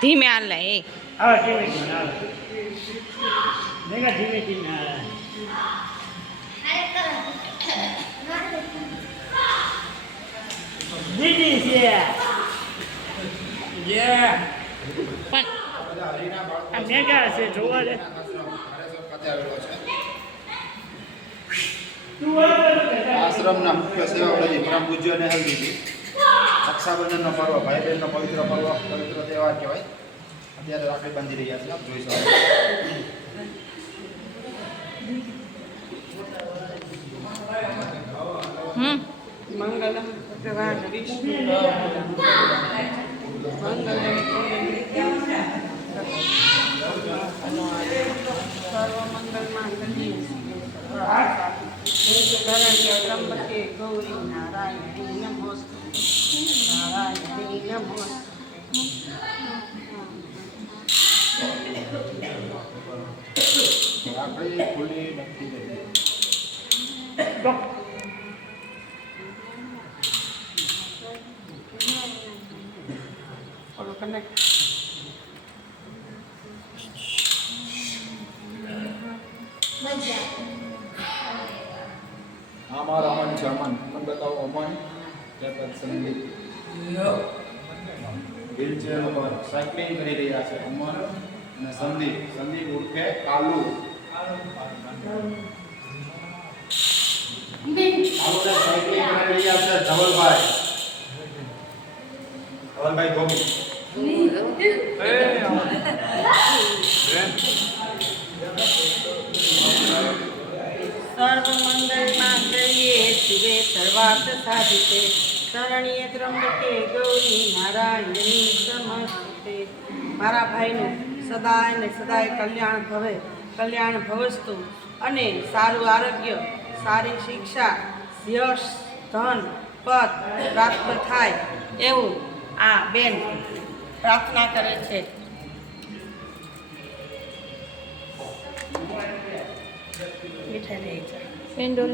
ધીમે હાલ એ દીદી છે પણ આ મેગા છે જોવા દે આશ્રમના મુખ્ય સેવાવળી પરમ પૂજ્ય અને હલ્દીજી રક્ષાબંધનનો પર્વ ભાઈ બહેનનો પવિત્ર પર્વ પવિત્ર તહેવાર કહેવાય. અત્યારે રાખડી બાંધી રહ્યા છે, આપ જોઈ શકો. મંગલમ ભગવાન વિષ્ણુ ત્રંબકે ગૌરી નારાયણી નમોસ્તુ નારાયણી નમોસ્તુ રાખડી ખુલ્લી નથી રહેતી. આમાં અમન છે. અમન બતાવો. અમન ત્યારબાદ સંદીપ વ્હીલચેર પર સાયકલિંગ કરી રહ્યા છે. અમન અને સંદીપ ઉર્ફે કાલુ. કાલુને સાયકલિંગ કરી રહ્યા છે ધવલભાઈ ગોમી. સર્વમંગલમાં જઈએ શિવે સર્વાર્થ સાધિતે શરણ્ય ત્રંબકે ગૌરી નારાયણી નમસ્તે. મારા ભાઈનું સદાય ને સદાય કલ્યાણ ભવસ્તુ અને સારું આરોગ્ય, સારી શિક્ષા, યશ, ધન, પદ પ્રાપ્ત થાય એવું આ બેન પ્રાર્થના કરે છે. મીઠાઈ લઈ જા. પેન્ડોલ